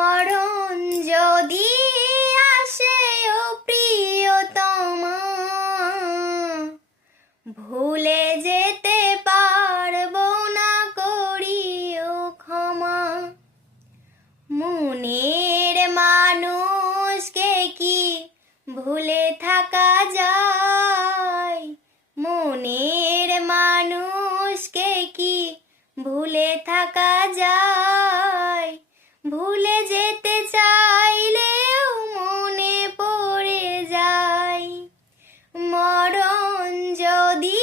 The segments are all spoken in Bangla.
মরণ যদি আসে ও প্রিয়তমা, ভুলে যেতে পারবো না, করিও ক্ষমা। মনের মানুষকে কি ভুলে থাকা যায়? মনের মানুষকে কি ভুলে থাকা যায়? ভুলে যেতে চাইলেও মনে পড়ে যায়। মরণ যদি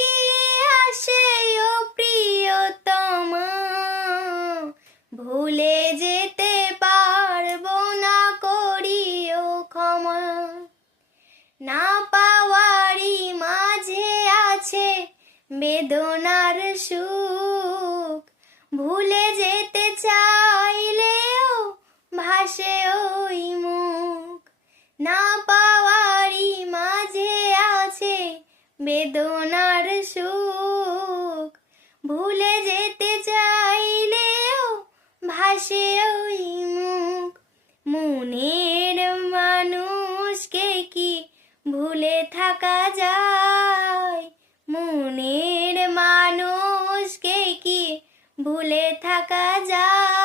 আসে ও প্রিয়তমা, ভুলে যেতে পারবো না, করিও ক্ষমা। না পাওয়ারই মাঝে আছে বেদনার সুখ, ভুলে যেতে চাইলেও ভাসে ওই মুখ। না পাওয়ারই মাঝে আছে বেদনার সুখ, ভুলে যেতে চাইলেও ভাসে ওই মুখ। মনের মানুষকে কি ভুলে থাকা যায়? মনের মানুষকে কি ভুলে থাকা যায়?